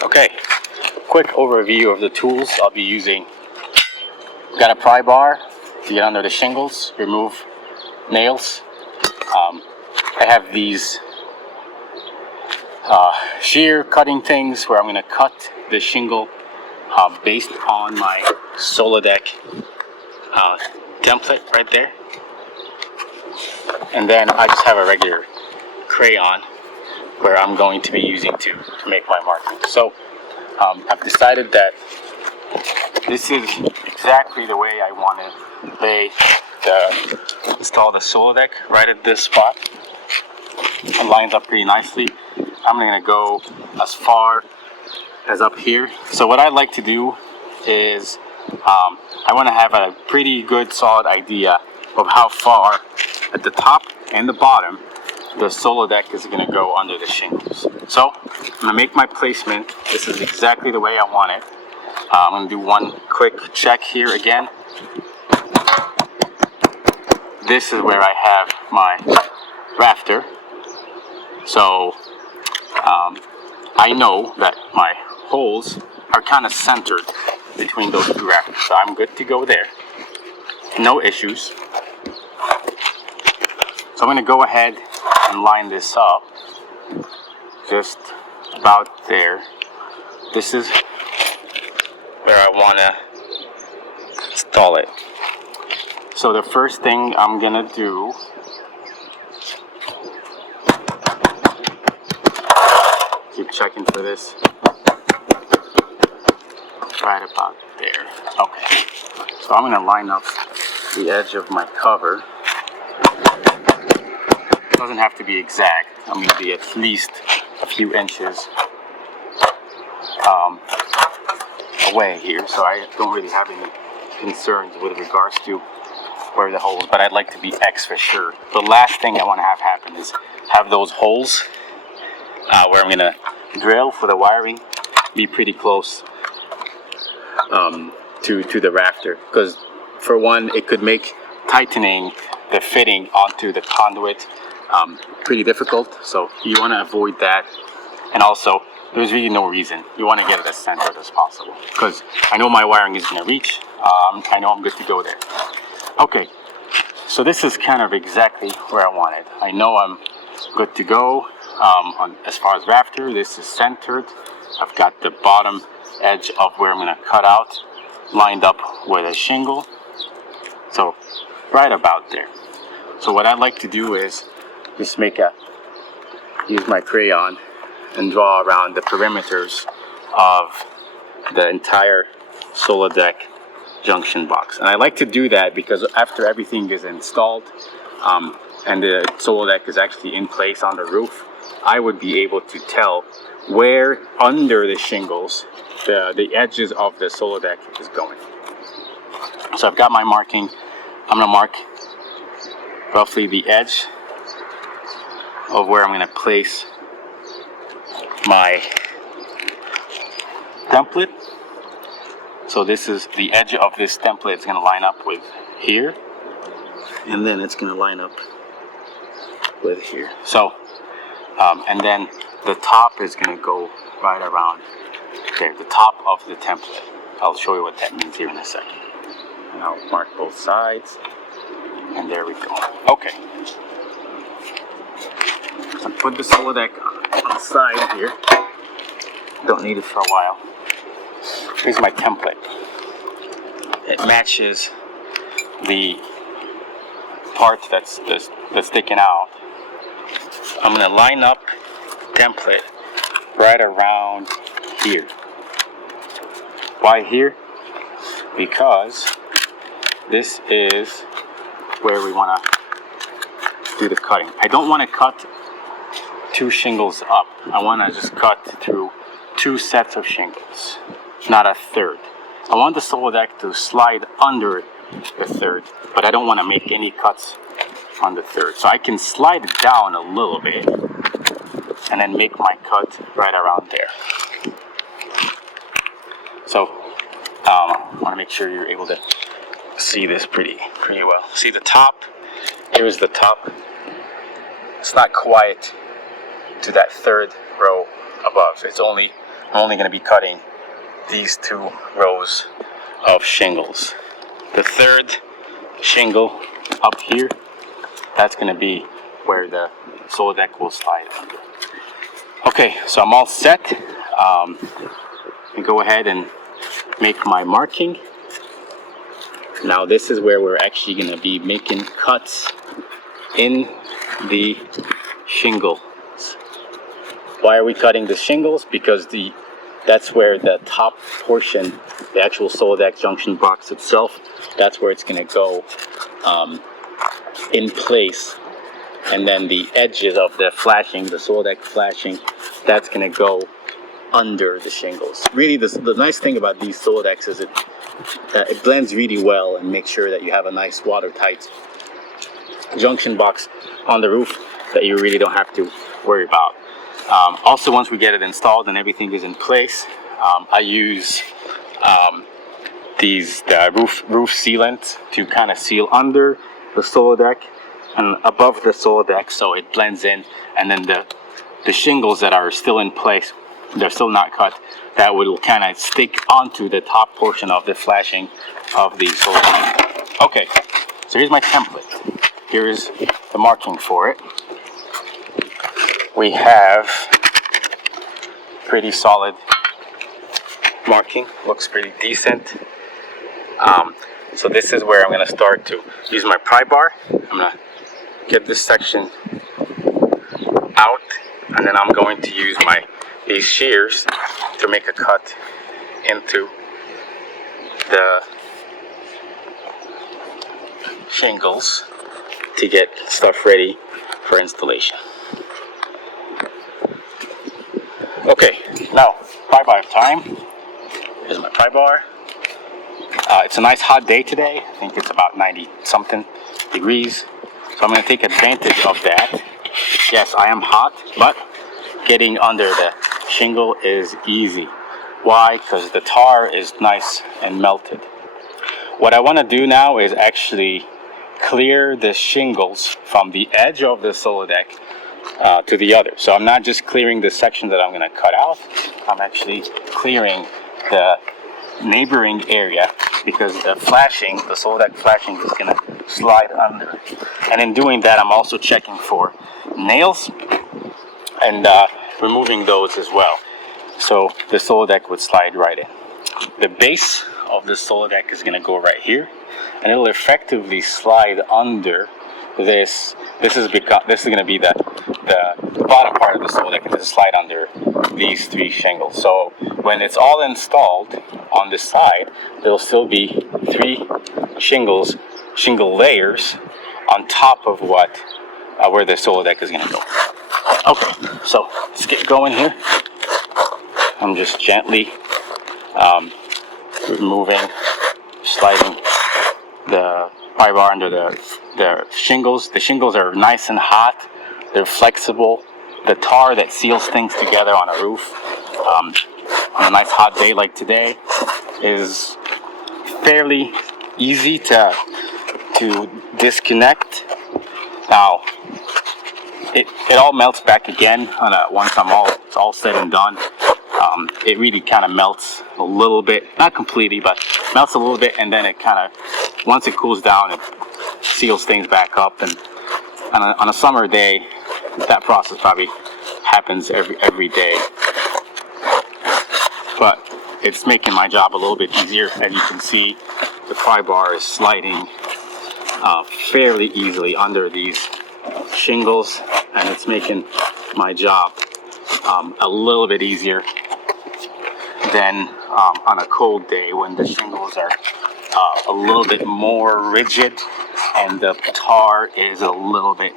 Okay, quick overview of the tools I'll be using. Got a pry bar to get under the shingles, remove nails. I have these shear cutting things where I'm going to cut the shingle based on my Soladeck template right there. And then I just have a regular crayon where I'm going to be using to make my marking. So I've decided that this is exactly the way I want to install the Soladeck, right at this spot. It lines up pretty nicely. I'm going to go as far as up here. So what I like to do is I want to have a pretty good solid idea of how far at the top and the bottom the Soladeck is going to go under the shingles. So I'm going to make my placement. This is exactly the way I want it. I'm going to do one quick check here again. This is where I have my rafter. So I know that my holes are kind of centered between those two rafters. So I'm good to go there. No issues. So I'm going to go ahead and line this up just about there. This is where I want to install it. So the first thing I'm going to do keep checking for this. Right about there. Okay. So I'm going to line up the edge of my cover. It doesn't have to be exact. I'm going to be at least a few inches away here, so I don't really have any concerns with regards to where the holes, but I'd like to be X for sure. The last thing I want to have happen is have those holes where I'm going to drill for the wiring be pretty close to the rafter, because for one, it could make tightening the fitting onto the conduit pretty difficult, so you want to avoid that. And also, there's really no reason. You want to get it as centered as possible, because I know my wiring is going to reach. I know I'm good to go there. Okay, so this is kind of exactly where I want it. I know I'm good to go as far as rafter. This is centered. I've got the bottom edge of where I'm going to cut out lined up with a shingle. So right about there. So what I'd like to do is just use my crayon and draw around the perimeters of the entire Soladeck junction box. And I like to do that because after everything is installed and the Soladeck is actually in place on the roof, I would be able to tell where under the shingles the edges of the Soladeck is going. So I've got my marking. I'm going to mark roughly the edge of where I'm going to place my template. So this is the edge of this template. It's going to line up with here, and then it's going to line up with here. So and then the top is going to go right around there, the top of the template. I'll show you what that means here in a second. And I'll mark both sides, and there we go. Okay. So put the Soladeck on the side here. Don't need it for a while. Here's my template. It matches the part that's sticking out. I'm going to line up template right around here. Why here? Because this is where we want to do the cutting. I don't want to cut two shingles up. I want to just cut through two sets of shingles, not a third. I want the Soladeck to slide under the third, but I don't want to make any cuts on the third. So I can slide it down a little bit and then make my cut right around there. So I want to make sure you're able to see this pretty well. See the top? Here's the top. It's not quite to that third row above. It's only I'm only going to be cutting these 2 rows of shingles. The third shingle up here, that's going to be where the Soladeck will slide under. Okay, so I'm all set. Go ahead and make my marking. Now this is where we're actually going to be making cuts in the shingles. Why are we cutting the shingles? Because that's where the top portion, the actual Soladeck Junction Box itself, that's where it's going to go in place. And then the edges of the flashing, the Soladeck flashing, that's going to go under the shingles. Really, the nice thing about these Soladecks is it blends really well and makes sure that you have a nice watertight junction box on the roof that you really don't have to worry about. Also, once we get it installed and everything is in place, I use the roof sealant to kind of seal under the Soladeck and above the Soladeck, so it blends in. And then the shingles that are still in place, they're still not cut, that will kind of stick onto the top portion of the flashing of the Soladeck. Okay, so here's my template. Here is the marking for it. We have pretty solid marking, looks pretty decent. So this is where I'm going to start to use my pry bar. I'm going to get this section out, and then I'm going to use these shears to make a cut into the shingles to get stuff ready for installation. Okay, now pry bar time. Here's my pry bar. It's a nice hot day today. I think it's about 90 something degrees. So I'm going to take advantage of that. Yes, I am hot, but getting under the shingle is easy. Why? Because the tar is nice and melted. What I want to do now is actually clear the shingles from the edge of the Soladeck to the other. So I'm not just clearing the section that I'm going to cut out, I'm actually clearing the neighboring area, because the Soladeck flashing is going to slide under. And in doing that, I'm also checking for nails and removing those as well, so the Soladeck would slide right in. The base of the Soladeck is going to go right here, and it'll effectively slide under this. This is going to be the bottom part of the Soladeck, and this is slide under these 3 shingles. So when it's all installed on this side, there'll still be 3 shingle layers on top of where the Soladeck is going to go. Okay, so let's get going here. I'm just gently removing, sliding the pry bar under the shingles. The shingles are nice and hot. They're flexible. The tar that seals things together on a roof on a nice hot day like today is fairly easy to disconnect. Now it all melts back again once it's all said and done. It really kind of melts a little bit, not completely, but melts a little bit, and then it kind of, once it cools down, it seals things back up. And on a summer day, that process probably happens every day. But it's making my job a little bit easier. As you can see, the pry bar is sliding fairly easily under these shingles, and it's making my job a little bit easier than on a cold day when the shingles are a little bit more rigid and the tar is a little bit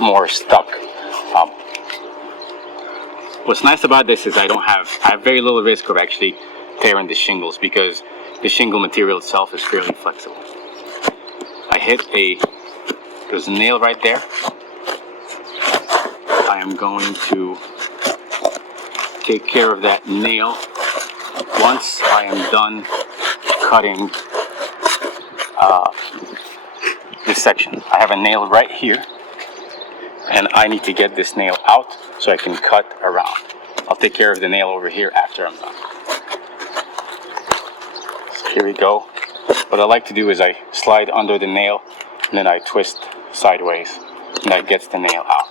more stuck. What's nice about this is I have very little risk of actually tearing the shingles, because the shingle material itself is fairly flexible. There's a nail right there. I am going to take care of that nail once I am done cutting this section. I have a nail right here, and I need to get this nail out so I can cut around. I'll take care of the nail over here after I'm done. So here we go. What I like to do is I slide under the nail and then I twist sideways, and that gets the nail out.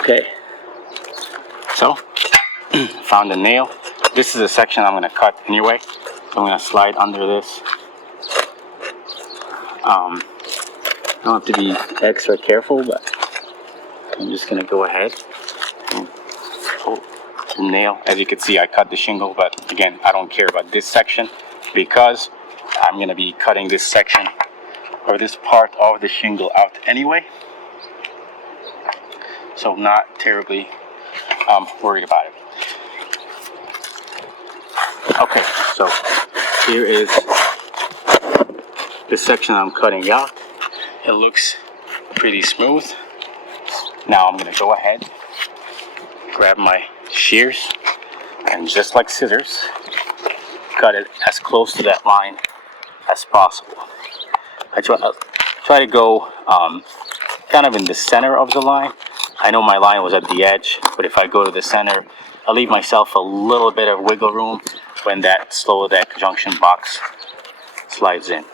Okay, so found the nail. This is a section I'm going to cut anyway, so I'm going to slide under this. Don't have to be extra careful, but I'm just going to go ahead and pull the nail. As you can see, I cut the shingle, but again, I don't care about this section because I'm going to be cutting this section or this part of the shingle out anyway. So I'm not terribly worried about it. Okay, so here is the section I'm cutting out. It looks pretty smooth. Now I'm going to go ahead, grab my shears, and just like scissors, cut it as close to that line as possible. I try to go kind of in the center of the line. I know my line was at the edge, but if I go to the center, I'll leave myself a little bit of wiggle room when that Soladeck Junction Box slides in.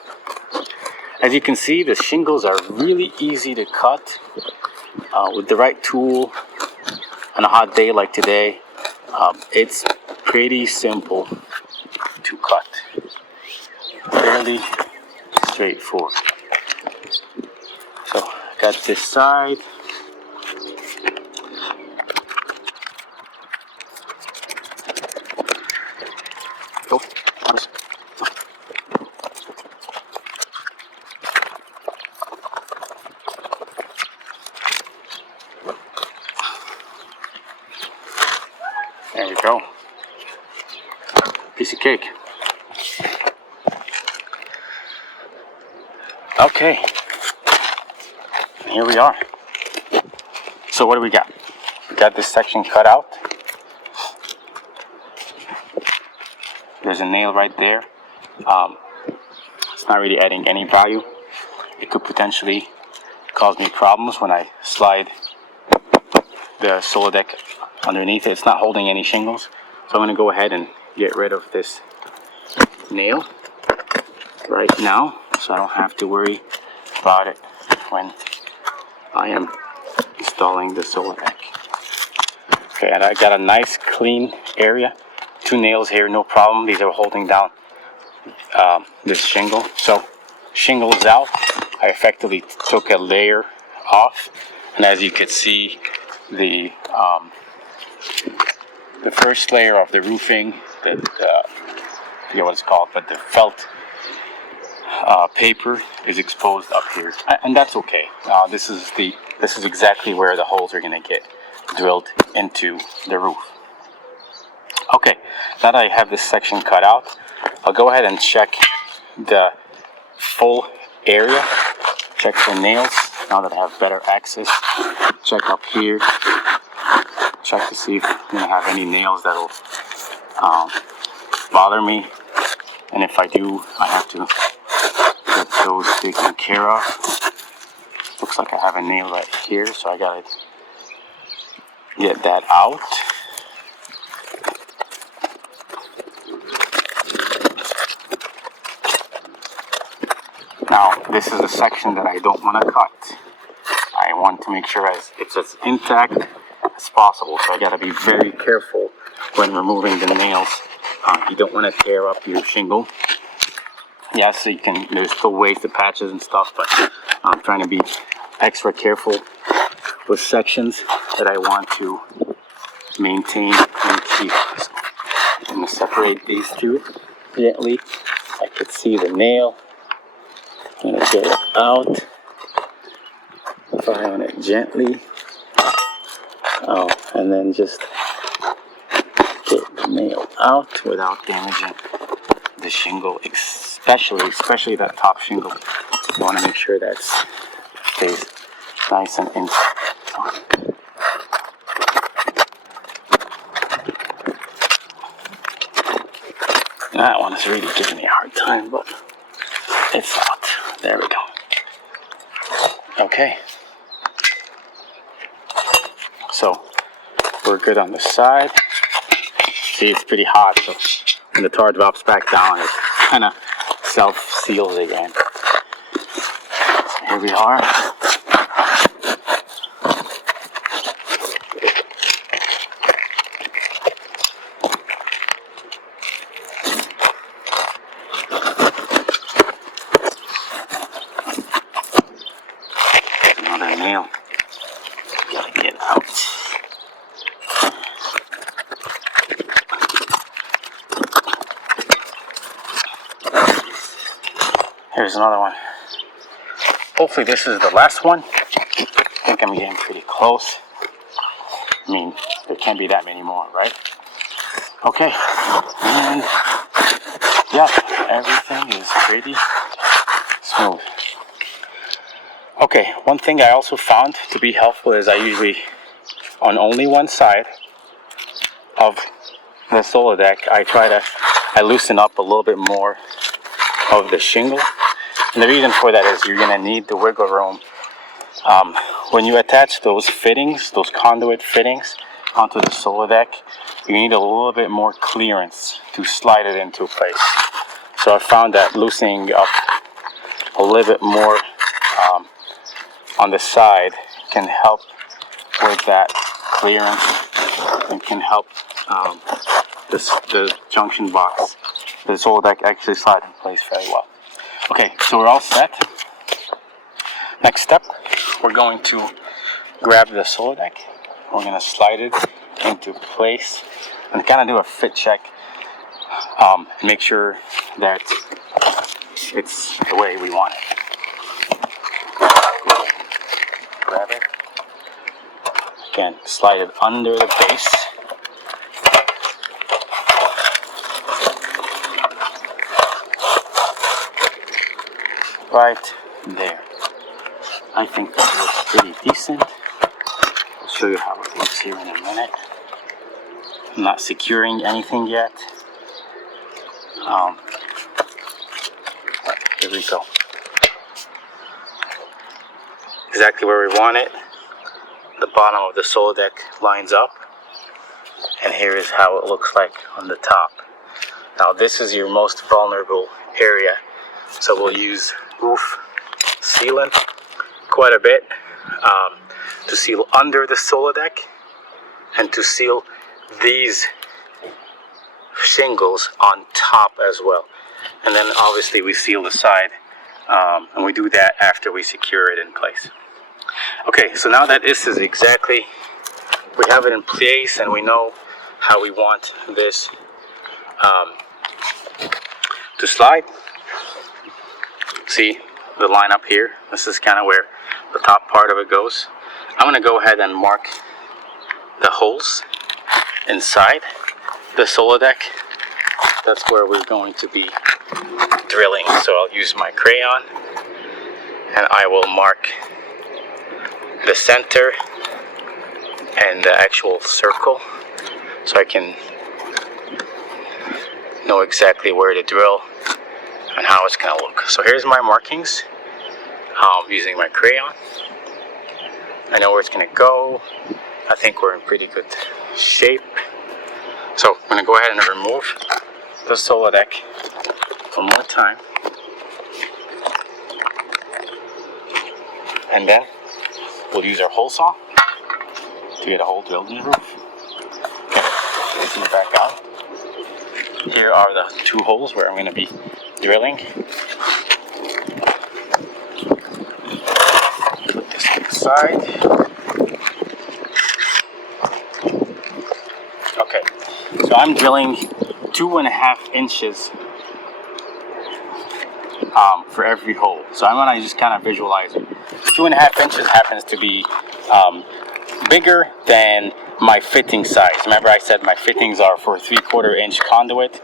As you can see, the shingles are really easy to cut with the right tool on a hot day like today. It's pretty simple to cut, fairly straightforward. So I got this side. Oh, there we go. Piece of cake. Okay. Here we are. So what do we got? We got this section cut out. There's a nail right there. It's not really adding any value. It could potentially cause me problems when I slide the Soladeck underneath it. It's not holding any shingles. So I'm going to go ahead and get rid of this nail right now, so I don't have to worry about it when I am installing the Soladeck. Okay, and I got a nice clean area. 2 nails here, no problem. These are holding down this shingle. So shingle is out. I effectively took a layer off, and as you can see, the first layer of the roofing, I forget what it's called, but the felt paper is exposed up here, and that's okay. This is exactly where the holes are going to get drilled into the roof. Okay, now that I have this section cut out, I'll go ahead and check the full area, check for nails, now that I have better access. Check up here, check to see if I'm going to have any nails that will bother me, and if I do, I have to get those taken care of. Looks like I have a nail right here, so I gotta get that out. Now, this is a section that I don't want to cut. I want to make sure it's as intact as possible, so I gotta be very careful when removing the nails. You don't want to tear up your shingle. Yes, you can. There's still ways to patches and stuff, but I'm trying to be extra careful with sections that I want to maintain and keep. So I'm going to separate these two gently. I could see the nail. I'm going to get it out. Fire on it gently. Oh, and then just get the nail out without damaging the shingle, especially that top shingle. You want to make sure that stays nice and intact. That one is really giving me a hard time, but it's out. There we go. Okay. So we're good on the side. See, it's pretty hot, so when the tar drops back down, it kind of self-seals again. So here we are. Another nail. Gotta get out. Here's another one. Hopefully this is the last one. I think I'm getting pretty close. I mean, there can't be that many more, right? Okay. And yeah, everything is pretty smooth. Okay, one thing I also found to be helpful is I usually, on only one side of the Soladeck, I loosen up a little bit more of the shingle. And the reason for that is you're going to need the wiggle room. When you attach those fittings, those conduit fittings onto the Soladeck, you need a little bit more clearance to slide it into place. So I found that loosening up a little bit more on the side can help with that clearance and can help the junction box, the Soladeck, actually slide in place very well. Okay, so we're all set. Next step, we're going to grab the Soladeck. We're going to slide it into place and kind of do a fit check. Make sure that it's the way we want it. Grab it. Again, slide it under the base. Right there. I think that looks pretty decent. I'll show you how it looks here in a minute. I'm not securing anything yet. But here we go. Exactly where we want it. The bottom of the Soladeck lines up. And here is how it looks like on the top. Now this is your most vulnerable area. So we'll use roof sealant quite a bit to seal under the Soladeck and to seal these shingles on top as well. And then obviously we seal the side, and we do that after we secure it in place. Okay, so now that this is exactly, we have it in place and we know how we want this to slide. See the line up here? This is kind of where the top part of it goes. I'm going to go ahead and mark the holes inside the Soladeck. That's where we're going to be drilling. So I'll use my crayon and I will mark the center and the actual circle so I can know exactly where to drill and how it's going to look. So here's my markings using my crayon. I know where it's going to go. I think we're in pretty good shape. So I'm going to go ahead and remove the Soladeck one more time. And then we'll use our hole saw to get a hole drilled in the roof. Okay, taking it back out. Here are the two holes where I'm going to be drilling. Put this to the side. Okay, so I'm drilling 2.5 inches for every hole. So I'm going to just kind of visualize it. 2.5 inches happens to be bigger than my fitting size. Remember I said my fittings are for 3/4 inch conduit.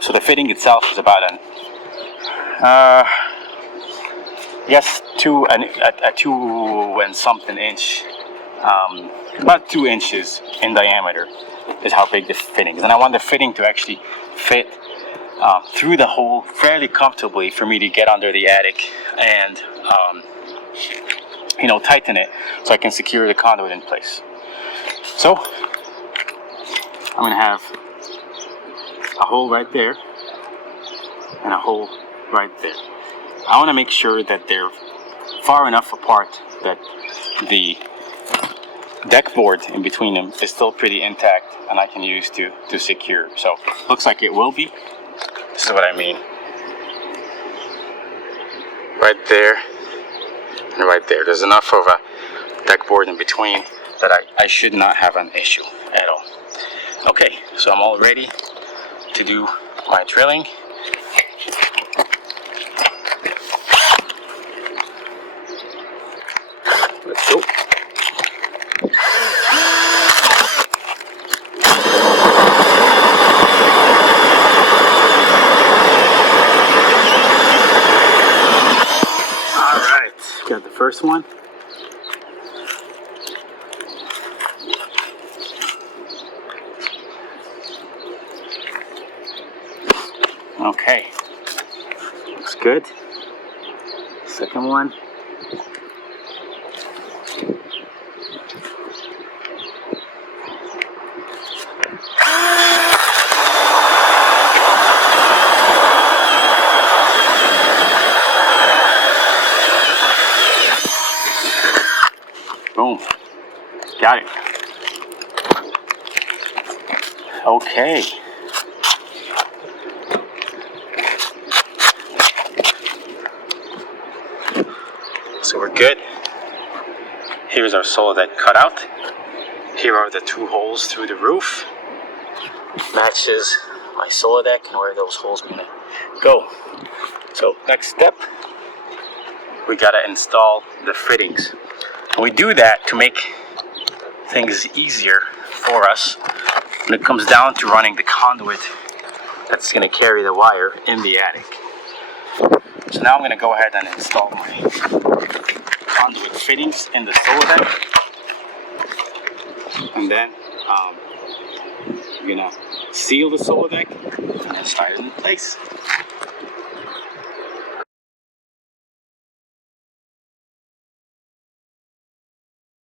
So the fitting itself is about yes, a 2 and something inch, about 2 inches in diameter is how big the fitting is. And I want the fitting to actually fit through the hole fairly comfortably for me to get under the attic and tighten it so I can secure the conduit in place. So I'm gonna have a hole right there and a hole right there. I want to make sure that they're far enough apart that the deck board in between them is still pretty intact and I can use to secure. So looks like it will be. This is what I mean. Right there and right there. There's enough of a deck board in between that I should not have an issue at all. Okay, so I'm all ready to do my drilling. Let's go. All right, got the first one. Okay, looks good. Second one. Boom. Got it. Okay. So we're good. Here's our Soladeck cutout. Here are the 2 holes through the roof. Matches my Soladeck and where those holes are gonna go. So next step, we gotta install the fittings. And we do that to make things easier for us when it comes down to running the conduit that's gonna carry the wire in the attic. So now I'm gonna go ahead and install my conduit fittings in the Soladeck, and then I'm gonna seal the Soladeck and then slide it in place.